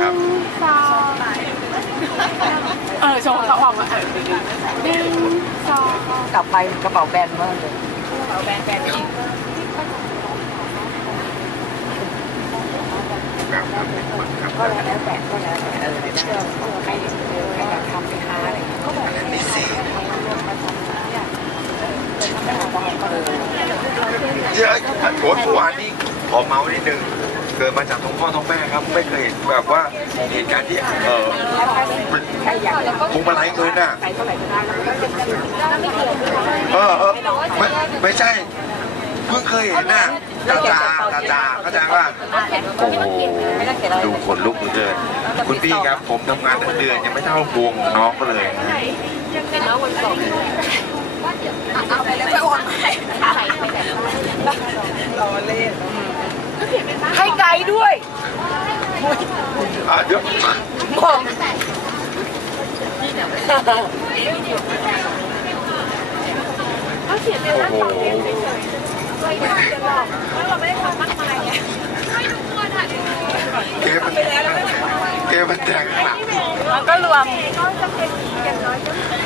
ครับสองเออโชว์เขาออกมาเออหนึ่งสองกลับไปกระเป๋าแบนมากเลยครับครับครับก็แล้วแต่ก็แล้วแต่เออได้ใครใครอยากทำไปค้าอะไรอย่างเงี้ยก็บอกอันนี้สิไม่เอาบอกเออเยอะโอ้ยเมื่อวานนี้ขอเมาส์นิดนึง เกิดมาจากท้องพ่อท้องแม่ครับ ไม่เคยเห็นแบบว่าเหตุการณ์ที่เออเป็นครอยากพวงมาลัยเงินอะเท่าไรก็ได้แล้วไม่เกี่ยวเออเออไม่ไม่ใช่เพิ่งเคยเห็นน่ะตาตาตาตาเข้าใจว่าโอ้โหดูขนลุกเลือเกินคุณพี่ครับ ผมทำงานทั้งเดือนยังไม่เท่าพวงของน้องก็เลยนะ เอาไปแล้วจะโอนให้ ให้ไกล ด้วยอะเดี๋ยวมองเขาเขียนในโอ้นั้นโหไม่ได้จะบอกแล้วเราไม่ได้ทำมากมายไงไม่ทุกคนอะเกมมันเกมมันแทงข้างหลังมันก็รวมก็จะเป็นอย่างน้อยก็